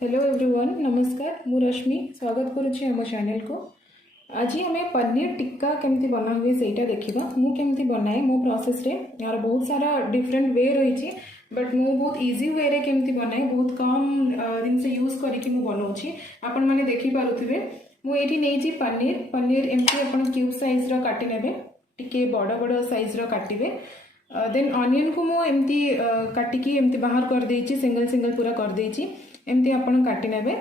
Hello everyone, नमस्कार। मु रश्मि स्वागत करुच्ची आम चैनल को। आज आम पनीर टिक्का केमती बना हुए सेटा देखा। मु केमती बनाए मो प्रोसेस रे यार बहुत सारा डिफरेंट वे रही, बट मु बहुत इजी वे रे केमती बनाए बहुत कम जिनस यूज करके मु बनाऊँगी। आपण मैंने देखी पारुथिबे मुझे नहीं पनीर पनीर एमती आप क्यूब साइज रो काटी नेबे, टिके बड़ बड़ साइज रो काटिबे। देन ऑनियन को मु एमती काटिकी एमती बाहर कर देइची, सिंगल सिंगल पूरा कर देइची। एमती आपण काटी नेबे।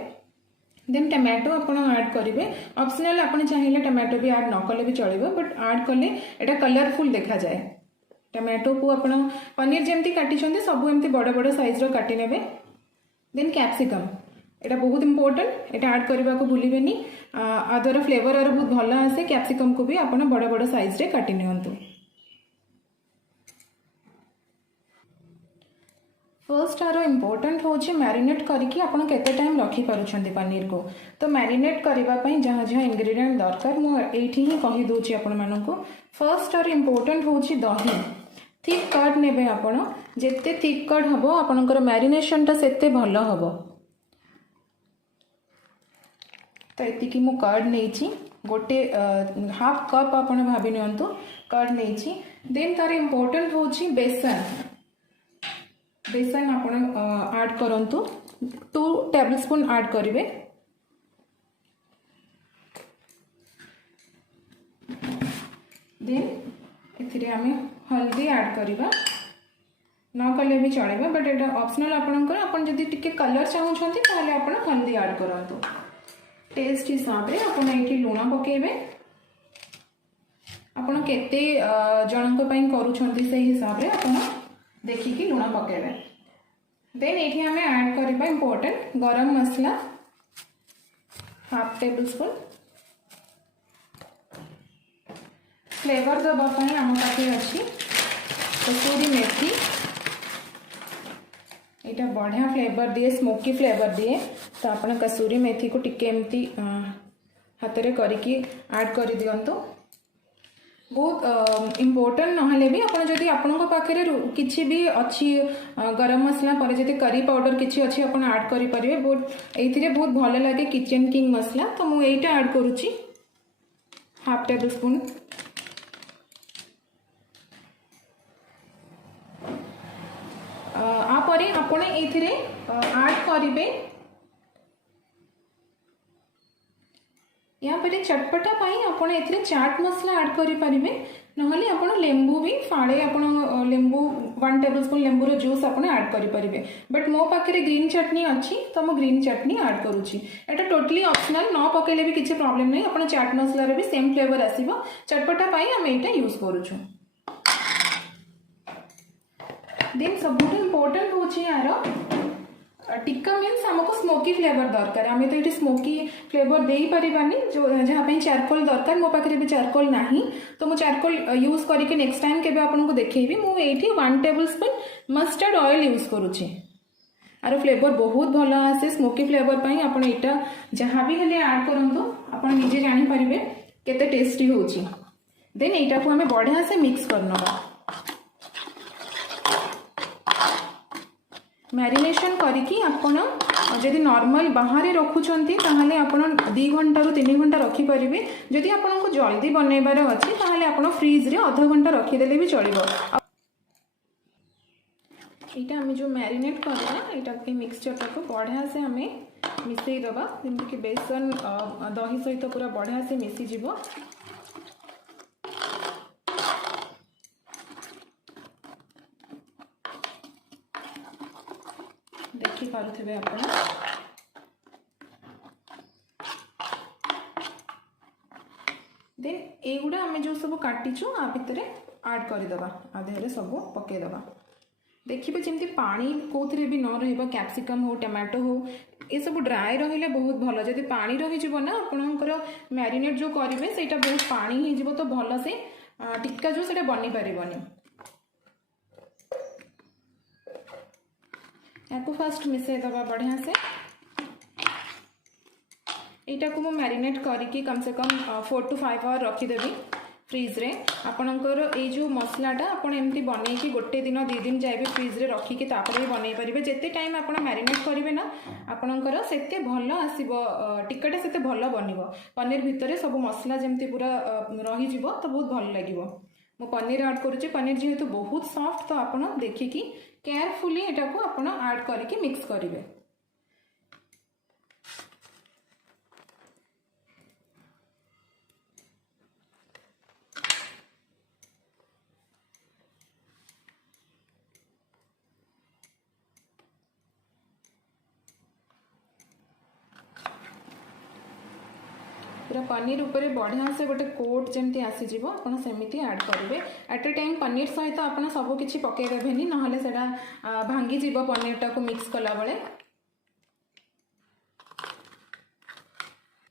देन टमाटो आपण ऐड करेंगे। ऑप्शनल आपण चाहिए टमाटो भी ऐड न कले भी चलिबो, बट ऐड कले एटा कलरफुल देखा जाए। टमाटो को आपण पनीर जेमती काटी छंदे सब एमती बड़ बड़ साइज रो काटी नेबे। देन कैप्सिकम एटा बहुत इंपोर्टेंट, एटा ऐड करबा को भूलिबेनी। आ द्वारा फ्लेवर और बहुत भल आसे। कैप्सिकम को भी आपण बड़ बड़ साइज रे काटी नियंतु। फर्स्ट आरो इम्पोर्टेंट होची मैरिनेट करके आपण केते टाइम रखी पारुछंती पनीर को। तो मैरिनेट करबा पई जहाँ जहाँ इंग्रेडिएंट दरकार मु एठी ही कहि दोची आपण मानको। फर्स्ट आरो इम्पोर्टेंट होची दही। थिक कर्ड नेबे आपण, जेते थिक कर्ड हबो आपनकर मैरिनेशन ता सेते भलो हबो। तो एति कि मु कर्ड नेची गोटे हाफ कप आपण भाबी नियंतु कर्ड नेची। देन तार इम्पोर्टेंट होची बेसन। बेसन आपण ऐड करंतु 2 टेबलस्पून ऐड करिवे। देन एथिरे आमे हल्दी ऐड करिबा। न कले भी चलेबा, बट एटा ऑप्शनल आपनकर। आपण जदी टिके कलर चाहउछंती ताले आपण हल्दी ऐड करंतु। टेस्ट हिसाब रे आपण एठी लूण पकेबे। आपण केते जनक पई करूछंती से हिसाब रे आपण देखिकी लूण पकेबे। देन एठी हमें ऐड करबा इम्पोर्टेंट गरम मसला हाफ टेबल स्पून। फ्लेवर दबा पई हम पाखे अछि कसूरी मेथी। एटा बढ़िया फ्लेवर दिए, स्मोकी फ्लेवर दिए। तो आपण कसूरी मेथी को टिके एमती हाथ रे करके ऐड कर दियंतो। बहुत इम्पोर्टेंट नहले भी आपण जदि आपनका पाखरे किछि भी अछि गरम मसला पर जदि करी पाउडर किछि अछि आपण ऐड करि परिबे। बहुत एथिरे बहुत भलो लागे किचन किंग मसला। तो मु एटा ऐड करूची हाफ टेबल स्पून। आ परे आपण एथिरे ऐड करिवे यहाँ पे चटपटा पाई आपण एथिरे चाट मसला ऐड करि परिबे। नहले आपण लेंबू भी फाळे आपण लेंबू 1 टेबलस्पून लेंबू रो जूस आपण ऐड करि परिबे। बट मो पाखरे ग्रीन चटनी अछि तो मो ग्रीन चटनी ऐड करूची। एटा टोटली ऑप्शनल, न पकेले भी किछि प्रॉब्लम नै। आपण चाट मसला रे भी सेम फ्लेवर आसीबो। चटपटा पाई हम एटा यूज करूछु। देन सबुठ इंपोर्टेंट होची यार टिक्का मीन्स हमको स्मोकी फ्लेवर दरकार। आम तो ये स्मोकी फ्लेवर दे पारिबानी जो जहाँ चारकोल दरकार। मो पाखे भी चारकोल नाही, तो मु चारकोल यूज करके नेक्स्ट टाइम केबे आपनको देखैबी। मु एठी 1 टेबलस्पून मस्टर्ड ऑयल यूज करूची। आरो फ्लेवर बहुत भल आसे स्मोकी फ्लेवर पाई। आपण एटा जहाँ भी हेले ऐड करंतो आपण निजे जानि परिबे केते टेस्टी होची। देन एटा को हमें बढ़िया से मिक्स करनबा। मैरिनेशन करिकी आपण जदि नॉर्मल बाहर रखुचंती ताहले आपण 2 घंटा रु 3 घंटा रखी परिबे। जदि आपण को जल्दी बनैबार अछि ताहले आपण फ्रीज रे आधा घंटा रखी देले भी चलिबो। एटा हम जो मैरिनेट करबा एटा के मिक्सचर को बढ़िया से हमें मिसई दबा, जेमति कि बेसन दही सहित पूरा बढ़िया से मिसी जिवो। देखि पारुथिबे आपण। देन एगुडा हमें जो सब काटिचु आ भितरे ऐड कर दबा। आ देहरे सब पके दबा। देखिबे जेमति पानी कोथरे भी न रहबा। कैप्सिकम हो टमाटो हो ये सब ड्राई रहिले बहुत भलो। जदि पानी रहि जिवो ना आपनकर मैरिनेट जो करिवे सेटा बहुत पानी ही जिवो, तो भलो से टिक्का जो सेटा बनि परिबनी। याको फास्ट मिसई दबा बढ़िया से। एटा को मु मैरिनेट करके कम से कम 4 to 5 आवर रखीदेवी फ्रिज रे आपणकर ये जो मसलाटा आपन एमती बनईकी गोटे दिन 2 दिन जाए भी फ्रिज रे रखिकी तापर भी बनई पारिबे। जेते टाइम आपन मैरिनेट करिवे ना आपणकर सेते भल आसीबो, टिक्काटा सेते भल बनिबो। पनीर भितरे सब मसला जेमती पूरा रही जिवो तो बहुत भल लागिबो। मो पनीर ऐड करूची। पनीर जेहेतु बहुत सॉफ्ट तो आपन देखिकी केयरफुली एटा को आपन ऐड करके मिक्स करिवे। पूरा पनीर ऊपर बढ़िया से गोटे कोट जमती आसीज आप सेमती ऐड करेंगे। एट ए टाइम पनीर सहित आप सबकि पकईदेनि ना से भांगी पनीर टाक मिक्स कला बेले।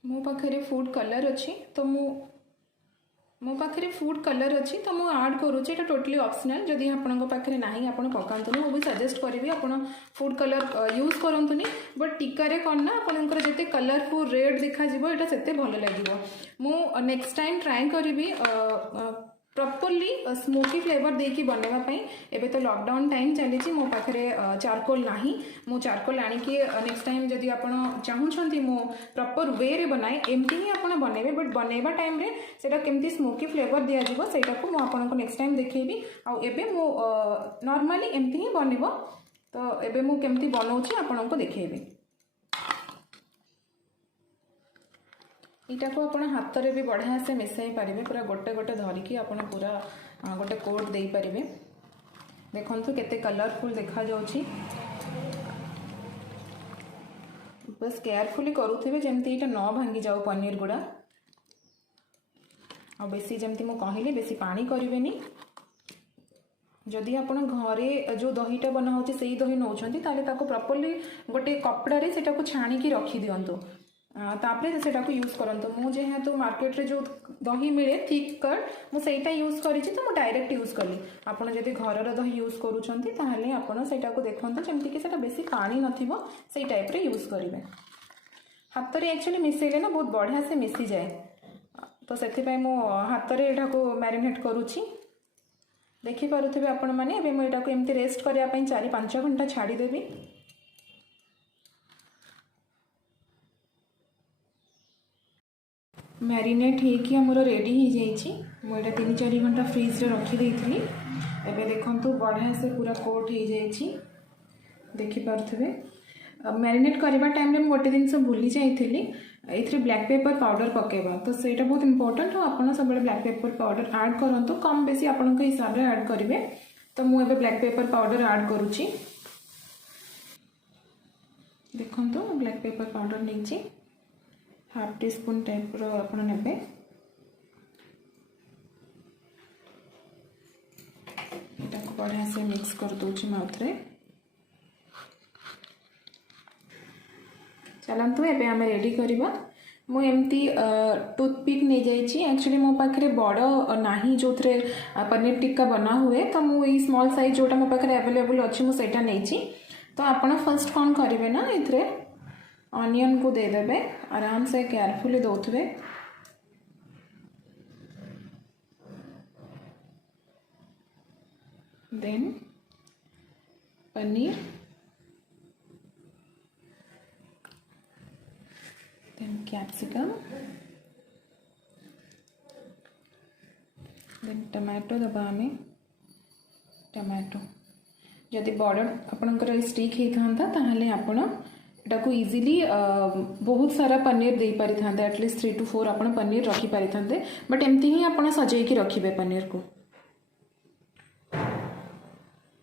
मो पाखे फूड कलर अच्छी तो मो पाखे फूड कलर अच्छी तो मुझे ऐड करुँचे। ये टोटली ऑप्शनल, जदि आपन पाखे ना आप पकातुनि मुझे सजेस्ट करी आप फूड कलर यूज करतुनि। बट टिक्का कौन ना आपंकर जिते कलरफुल रेड देखा यहाँ से भल लगे। मु नेक्स्ट टाइम ट्राए करी प्रॉपर्ली स्मोकी फ्लेवर देकी बनवाई। एबे तो लॉकडाउन टाइम चली मो पाखे चारकोल नाही, मो चारकोल आनिकी नेक्स्ट टाइम जदि आप चाहूँगी मो प्रॉपर वे रे बनाए एमती ही आप बनइबे। बट बनइबा टाइम रे सेटा केमती स्मोकी फ्लेवर दिया जिवो सेटा को मो आपनको नेक्स्ट टाइम देखैबी। आ एबे मो नॉर्मली एमती ही बनिबो। तो एबे मो केमती बनाउची आपनको देखैबी। इटा को आप हाथ में भी बढ़िया से मिसाई पारे। पूरा गोटे गोटे धरिकी आप पूरा गोटे कोट दे पारे। देखु केते कलरफुल देखा जाउची। बस केयरफुली करुथिबे जेमती इटा न भांगी जाऊ पनीर गुड़ा। आ बेसी जेमती मो कहली बेसी पानी करिवेनी। जदि आपण घरे जो दहीटा बना होची सेही दही नौछंती ताले ताको प्रॉपर्ली गोटे कपड़ा रे सेटा को छाणी की रखी दियंतु। तापरे सेटा को यूज करंतु। मु जेहेतु मार्केट रे जो दही मिले थिक कट मु सेटा यूज करिछि तो मु डायरेक्ट यूज कली। आपण जदि घरर दही यूज करूछंती ताहले आपण सेटा को देखंतु जेमति कि सेटा बेसी पानी नथिबो सेई टाइप रे यूज करिवे। हाथ रे एक्चुअली मिसेले ना बहुत बढ़िया से मिसी जाए। तो सेति पय मु हाथ रे एटा को मैरिनेट करूछि। देखि पारुथिबे आपण माने। एबे मु एटा को एमति रेस्ट करिया पय 4-5 घंटा छाडी देबी। मैरिनेट होगी आमर रेडी हो जाइए। मुझे 3-4 घंटा फ्रिज रे रखी देइथिली। एबे देखंतु बढ़िया से पूरा कोट हो जाइए। देखि पारुथिबे मैरिनेट करबा टाइम रे गोटे दिन से भूली जाइथिली एथरे ब्लैक पेपर पाउडर पकेबा। तो सेटा बहुत इंपोर्टेंट हो। आपन सब ब्लैक पेपर पाउडर ऐड करंतु। कम बेसी आपन के हिसाब रे ऐड करिवे। तो मु एबे ब्लैक पेपर पाउडर ऐड करूची। देखंतु ब्लैक पेपर पाउडर नीचे हाफ टी स्पून टाइप रो आपण नेबे। एटा को बढ़िया से मिक्स कर दोची माउथ रे। चलंतु एबे आमे रेडी करिबा। मु एमती टूथपिक नहीं जाइए। एक्चुअली मो पाखे बड़ नाही जो थे पनीर टिक्का बना हुए। तो मुझे स्मॉल साइज जोटा मो पाखे अवेलेबल अच्छी मुझे नहीं। तो आपण फर्स्ट कौन करेंगे ना इथरे ऑनियन को दे देबे। आराम से केयरफुली दौथे। Then paneer, then capsicum, then tomato दबा आमे। टमाटो जदि बॉर्डर आपणकर स्टिक होता ताहले आपण एटा को इजीली बहुत सारा पनीर दे पारि थांते। एटलीस्ट 3 to 4 आपण पनीर रखी पारि थांते। बट एमती ही आपण सजाई की रखिबे पनीर को।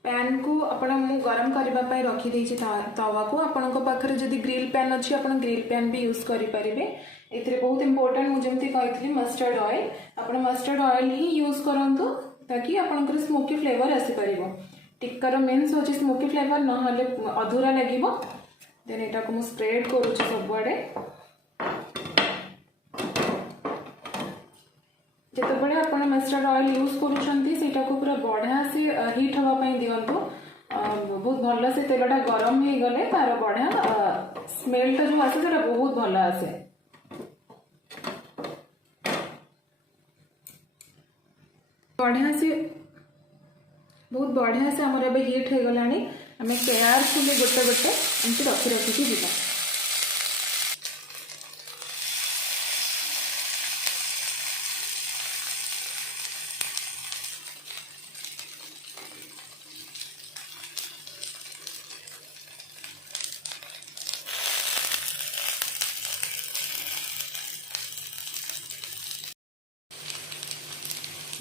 पैन को आपण मु गरम करबा पय रखी देछि तवा को। आपणक पाखरे जदि ग्रिल पैन अछि आपण ग्रिल पैन भी यूज करि परिबे। एथरे बहुत इंपोर्टेंट मु जेमती कहितली मस्टर्ड ऑयल। आपण मस्टर्ड ऑयल ही यूज करंतु ताकि आपणकर स्मोकी फ्लेवर आसी परिबो। टिक्कार मेन्स होछि स्मोकी फ्लेवर न हले अधूरा लागिबो। देन एटा को मु स्प्रेड करूछि सब आडे। जते बळे आपण मस्टर्ड ऑयल यूज करूछंती सेटा को पूरा बढ़िया से हीट हवा पई दियंतु। बहुत भल से तेलटा गरम हो गले तार बढ़िया स्मेलटा जो आसे सेटा बहुत भल आसे। बढ़िया से बहुत बढ़िया से आमर ए हिट हो गला आम केयरफुली गोटे गोटे एमती रखी रखिकी जीवा।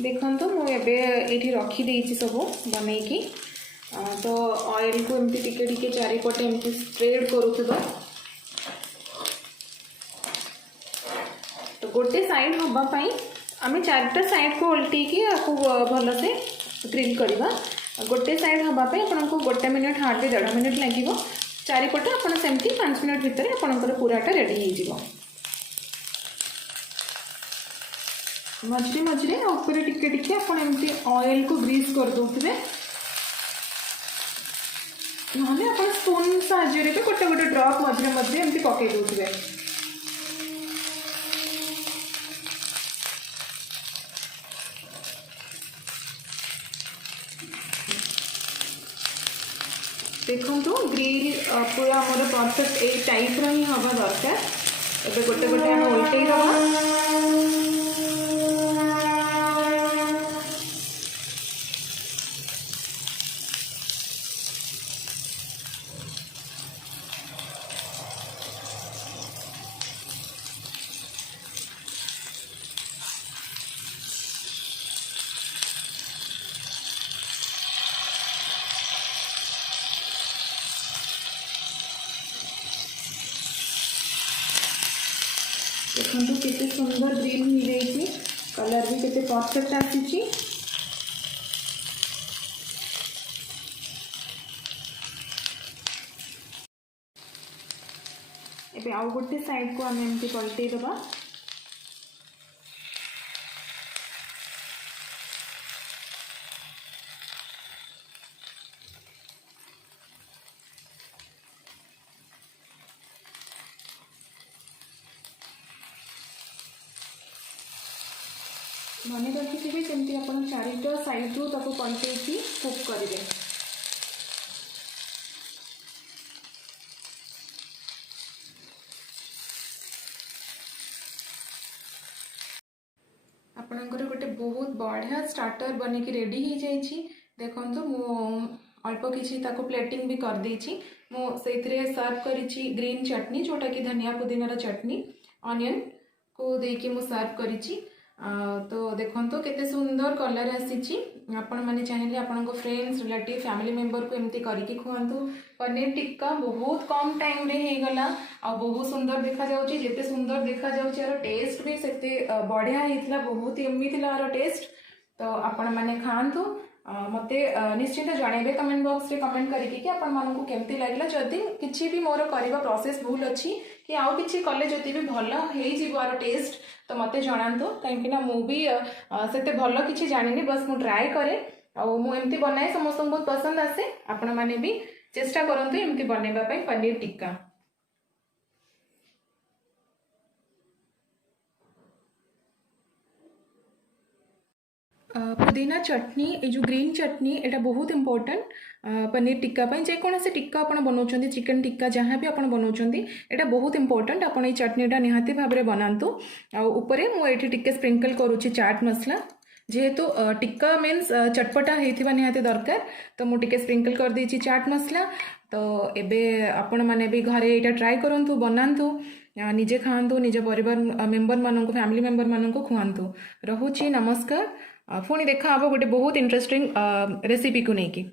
देखो मुझे ये रखीदे सब बनईकी तो ऑयल को एमती टिके टिके चारिपटे एमती स्प्रेड करूथबा। तो गोटे साइड हाँपाई आम चारिटा साइड को उल्टी आपको भल से ग्रिल करवा। गोटे साइड हाँपाई आपको गोटे मिनिट हार्डली 1.5 मिनिट लगे। चारिपटे आप सेमती 5 मिनिट भितर आपंकर पूराटा रेडी हो। मझे मझे ऊपर टिके टिके आप एमती ऑयल को ग्रीस कर दौथे ना आप स्पून साहाय्य भी गोटे गोटे ड्रप मझे मझे एमती पकई दौथे। देखो ग्रिल पूरा मोर परफेक्ट ए टाइप ही हवा दरकार। एबे गोटे गोटे आम उल्टे दबा। देखो केते सुंदर ग्रीन हो जाइए, कलर भी केते परफेक्ट आसी। एबे आउ गोटे साइड को आम एमती पलटई दबा। मन रखिथे जमी आप चारिटा साइड रू ताको पलटैकी कुक करेंगे। आपणकर गोटे बहुत बढ़िया स्टार्टर बन की रेडी हो जाइए। देखो मु अल्प किसी प्लेटिंग भी कर देछि। मुझे सर्व करी ग्रीन चटनी जोटा कि धनिया पुदीनार चटनी ऑनियन को देकी मु सर्व करी। तो देखो केते सुंदर कलर आसी। आपण मैंने चाहिए आपण फ्रेंड्स रिलेटिव फैमिली मेंबर को एमती करके खुआंतु। पनीर टिक्का बहुत कम टाइम रे हो गला आ बहुत सुंदर देखा जाउची। जेते सुंदर देखा जाउची यार टेस्ट भी सेते बढ़िया हेतला, बहुत यम्मी थिला यार टेस्ट। तो आपण मैंने खांतु। मते निश्चिंत जनइबे कमेंट बॉक्स रे कमेंट करके कि आपण मानकु केमती लागला। जदि किछि भी मोर करबा प्रोसेस भूल अछि कि आउ किछि कले जदि भी भल हे जिवार टेस्ट तो मते जणांतु। काहेकि ना मु भी सेते भल किछि जानिनी, बस मु ट्राई करे आ मु एमती बनाए समस्त बहुत पसंद आसे। आपण माने भी चेष्टा करंतु एमती बनेबा पई पनीर टिक्का। पुदीना चटनी ये जो ग्रीन चटनी एटा बहुत इंपोर्टेंट पनीर टिक्का पाई। जेकोसी टिक्का आप बनाऊँ चिकेन टिक्का जहाँ भी आप बनाऊँ एटा बहुत इंपोर्टेंट। आप चटनीटा निहाती भाव में बनातु। आउे मुझे टिके स्प्रिंकल करुच्ची चाट मसला, जेहेतु टिक्का मीन्स चटपटा होता निहाती दरकार। तो मुझे स्प्रिंकल कर देछि चाट मसला। तो एबे आपण माने भी घरे एटा ट्राई करंतु, बनातु, निजे खातु, निज परिवार मेंबर मानक फैमिली मेंबर मानक खुआंतु। रहुछि नमस्कार। पुणी देखा गोटे बहुत इंटरेस्टिंग रेसिपी को लेकिन।